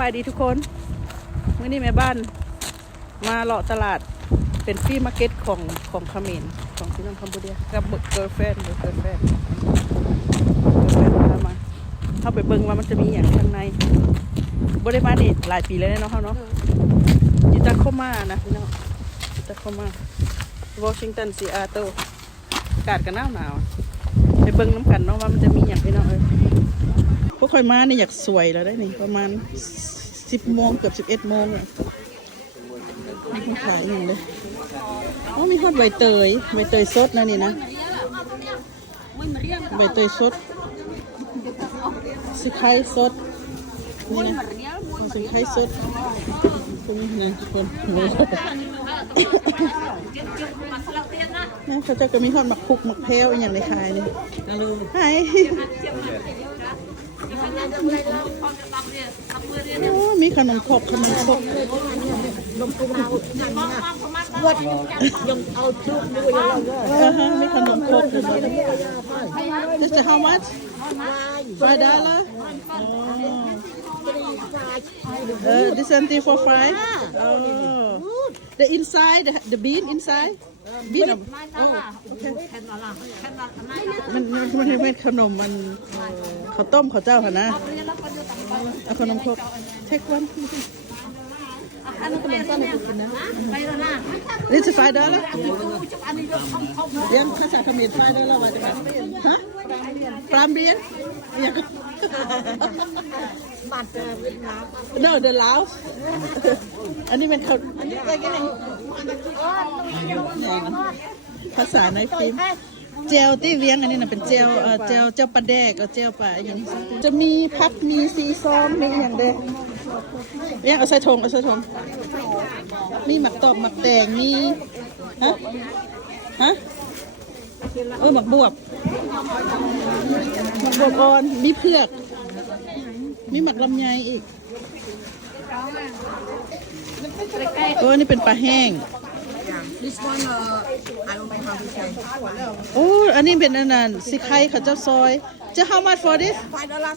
บายดีทุกคนเมื่อนี้แม่บ้านมาเลาะตลาดเป็นฟรีมาร์เก็ตของเขมรของพี่น้องคัมพูเดียกับเกิร์ลแฟนพามาเข้าไปเบิ่งว่ามันจะมีอย่างข้างในบ่ได้มานี่หลายปีแล้วเนาะเขาเนาะยูตาโคมานะพี่น้องยูตาโคมาวอชิงตันซีแอตเทิลอากาศก็หนาวไปเบิ่งน้ำกันเนาะว่ามันจะมีอย่างพี่น้องพวกคอยมานี่อยากสวยแล้วได้นี่ประมาณ10 โมงเกือบ11 โมงอ่ะนี่ขายอย่างเลยอ๋อมีทอดใบเตยสดนะนี่นะใบเตยสดสิไข่สดนี่นะสิไข่สดตรงนี้นะทุกคนนะเขาจะก็มีทอดหมักพุกหมักแพ้วอย่างในขายนี่ใช่โอ้มีขนมครกนมปูนาวัดยังเอาชุบด้วยมีขนมครกด้วย This is how much? $5? This empty for $5? Oh. The inside, the bean inside? Bean? Oh, okay. มันเป็นขนมมันข้าวต้มข้าวเจ้าค่ะนะเอาขนมครก Take one. This is $5? ยังภาษาเขมร$5ว่าจะแบบฮะปลาเบียนยังบัตรเวียดนาม No the Laos อันนี้เป็นเขาอันนี้อะไรกันเนี่ยภาษาในฟิล์มเจลที่เวียงอันนี้น่ะเป็นเจลปลาแดกกับเจลปลาอย่างนี้จะมีพับมีซีซอมมีอย่างเดียวเนี่ยเอาใส่ถุงมีหมักตอบหมักแตงมีฮะหมักบวบอ่อนมีเผือกมีหมักลำไยอีกนี่เป็นปลาแห้งโอ้อันนี้เป็นอันนั้นสิไข่ข้าวเจ้าซอยจะ how much for this $5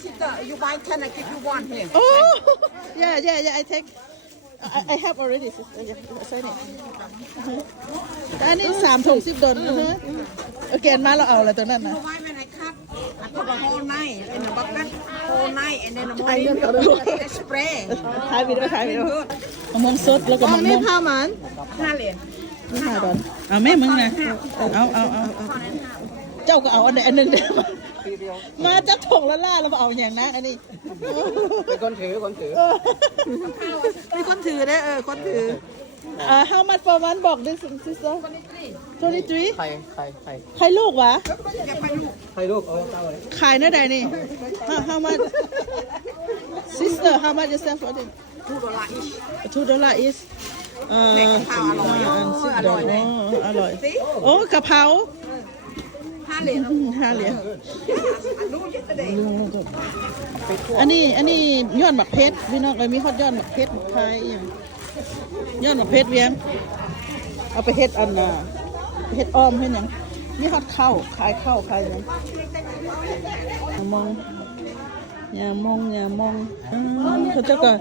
sister you buy 10 I give you 1 here oh yeah I take I have already sister sign it อันนี้$3.10โอเคมาเราเอาอะไรตัวนั้นนะ why when I cut I put the whole night in the bucket whole night and then the morning I spray ถ่ายวิดีโอมะม่วงสดแล้วก็มะม่วง$5 $5 $5เอาแม่มึงนะเอาเจ้าก็เอาอันนึงมาจับถงละล่าแล้วมาเอาอย่างนั้นอันนี้เป็นคนถือมีคนถือได้คนถือhow much for one บอกดิ sister 23ใครลูกวะใครลูกขายเนื้อใดนี่ how much sister how much you sell for this $2 each $10 อร่อยโอ้กะเพรา5 เหรียญอันนี้ยอดหมักเพชรพี่น้องเลยมีฮอตยอดหมักเพชรขายอย่างยอดหมักเพชรเวียนเอาไปเฮ็ดอันน่ะเฮ็ดอ้อมเฮ็ดหยังมีฮอตข้าวขายข้าวขายหยังอย่ามองเขาจะก็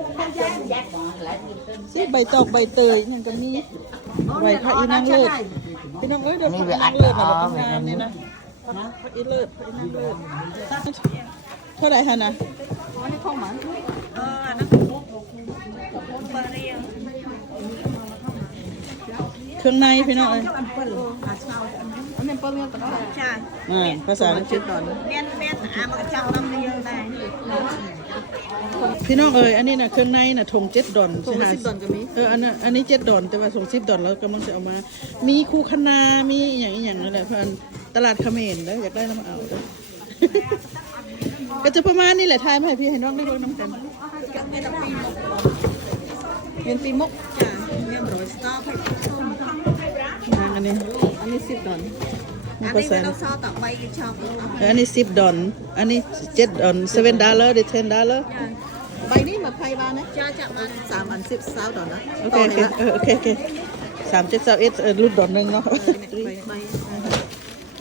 สิใบตอกใบเตยนั่นก็มีใบพระอีนางเลิศพี่น้องเอ้ยเดี๋ยวพระอีนางเลิศมาแบบงามนี่นะพระอีเลิศเท่าไหร่ฮะนะเครื่องในพี่น้องเอ้ยภาษาอังกฤษพี่น้องเอ้ยอันนี้น่ะเครื่องในน่ะถง$7ใช่ไหม$10ก็มีอันนี้$7แต่ว่าส่ง$10แล้วกำลังจะเอามามีคูคนามีอย่างนั่นแหละเพื่อนตลาดเขมรแล้วอยากได้แล้วมาเอาด้วยก็จะประมาณนี้แหละทายมาให้พี่ให้น้องได้รู้น้ำเต็มเงินปีมุกจ้ะเงิน100 สตาร์อันนี้$10อันนี้ไม่ต้องซอต่อไปอีกชอบอันนี้$10อันนี้$7 $7 ได้$10ใบนี้มาไพ่บ้านนะจะมา3 อัน$10นะโอเค3 7 รุ่น$1เนาะ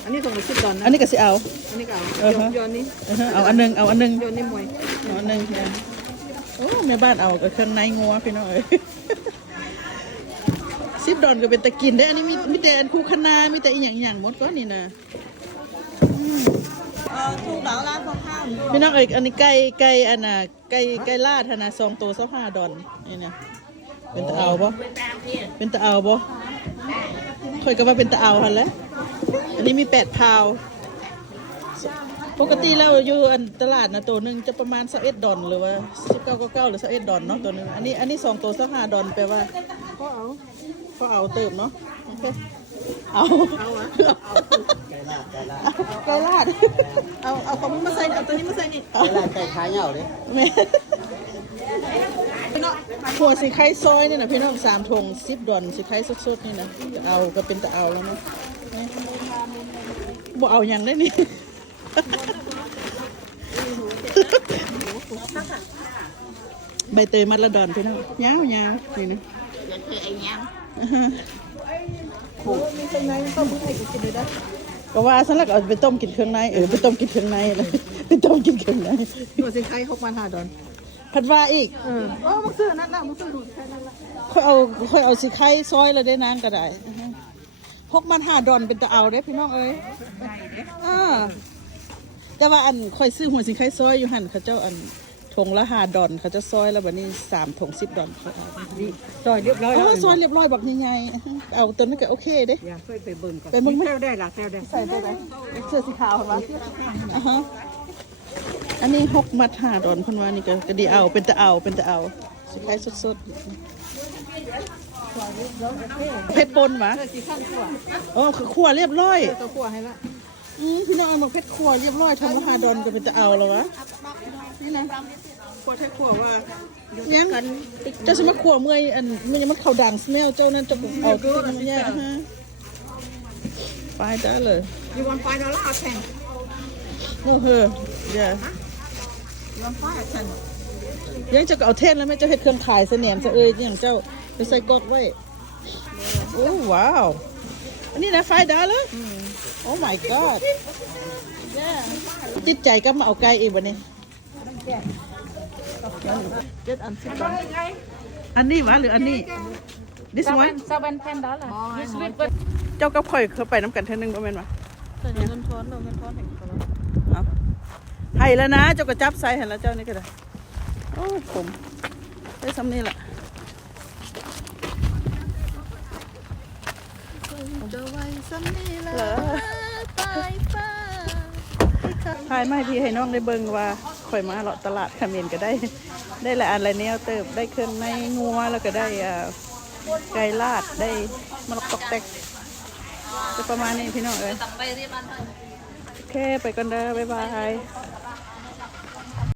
อันนี้ส่งไป$10นะอันนี้ก็สิเอาอันนี้ก็เอาโยนนี้เอาอันนึงโยนนี่มวยเอาอันนึง โอ้แม่บ้านเอากับเครื่องในงัวพี่น้องเอ้ย$10ก็เป็นตะกินได้อันนี้มีแต่อันคู่คณามีแต่อีหยังๆหมดก็นี่นะ ถูกแล้วร้านข้าว พี่น้องเอ้ยอันนี้ไก่อันน่ะไก่ลาดหั่นน่ะ2ตัว$25นี่นะเป็นตะเอาบ่เป็นตะเอาบ่ค่อยก็ว่าเป็นตะเอาหั่นแหละอันนี้มี8พาวปกติแล้วอยู่อันตลาดนะตัวหนึงจะประมาณ$21หรือว่า19.99หรือ$21เนาะตัวหนึงอันนี้2ตัว$25แปลว่าก็เอาเติมเนาะโอเคเอาไก่ลาดเอาของมันมาใส่เอาตัวนี้มาใส่นี่ ไก่ลาดไก่ขายเหงาดิ แม่หัวสีไข่ซอยนี่นะพี่น้อง3 ถุง$10สีไข่สดๆนี่นะจะเอาก็เป็นตะเอาแล้วนะบ่เอาอย่างได้นี่ใบเตยมัดละดอนพี่น้องยาวๆนี่นะก็ว่าซะแล้วก็เอาไปต้มกินเครื่องในไปต้มกินเครื่องในเลยไปต้มกินเครื่องใน หัวสิไข่$6,500ผัดว่าอีก มึงซื้อนั่นละมึงซื้อดูแค่นั้นละ ค่อยเอาสิไข่ซอยแล้วได้นานก็ได้$6,500เป็นตะเอาเด้พี่น้องเอ้ยแต่ว่าอันค่อยซื้อหัวสิไข่ซอยอยู่หั่นเขาเจ้าอันถุงละ$5เขาจะซอยแล้วบัดนี้3 ถุง$10เขาเอา ซอยเรียบร้อยแล้ว ซอยเรียบร้อยบักใหญ่ๆเอาตัวนั้นก็โอเคเด้ อย่าช่วยไปเบิ่งก่อน ไปเบิ่งไหม แซวได้ล่ะแซวได้ ใส่ได้ไหมเสื้อสีขาวเห็นปะอันนี้6 มัด$5เพิ่นว่านี่ก็ดีเอาเป็นตะเอาสิไข่สดๆเผ็ดปนหวะ สิขั้นขั่ว อ๋อคือคั่วเรียบร้อย ตัวขั่วให้ละ พี่น้องเอามาเผ็ดคั่วเรียบร้อยทำละ$5ก็เป็นตะเอาแล้ววะนี่นะคั่วไทยคั่วว่ายังเจ้าสมัครคั่วเมื่อยอันมันยังมันเข้าดังสแมลเจ้านั่นจะเอาตัวมันแย่ฮะไปได้เลย You want $5 10 โอ้เฮ้ยอย่า You want 5 10ยังจะเอาเทนแล้วแม่เจ้าเฮ็ดเครื่องขายเสนียมซะอย่างเจ้าไปใส่กอกไว้โอ้ว้าวอันนี้นะ$5โอ้ my god ติดใจก็มาเอาไก่อีกวันนี้อันนี้วะหรืออันนี้ this one $7 เจ้ากับข่อยเคยไปน้ำกันเท่านึงบ่แม่นวะ เงินทอนเงินทอนให้เขา เอาให้แล้วนะเจ้าก็จับใส่ให้แล้วเจ้านี่ก็ได้โอ้ผมได้ซ้ำนี่แหละเหรอถ่ายมาให้พี่ให้น้องได้เบิ่งว่าข่อยมาเลาะตลาดเขมรก็ได้หลายอันหลายแนวเติบได้เครื่องในงัวแล้วก็ได้ไก่ลาดได้มะละกอกแตกจะประมาณนี้พี่น้องเอ้ยโอเคไปกันเด้อบ๊ายบาย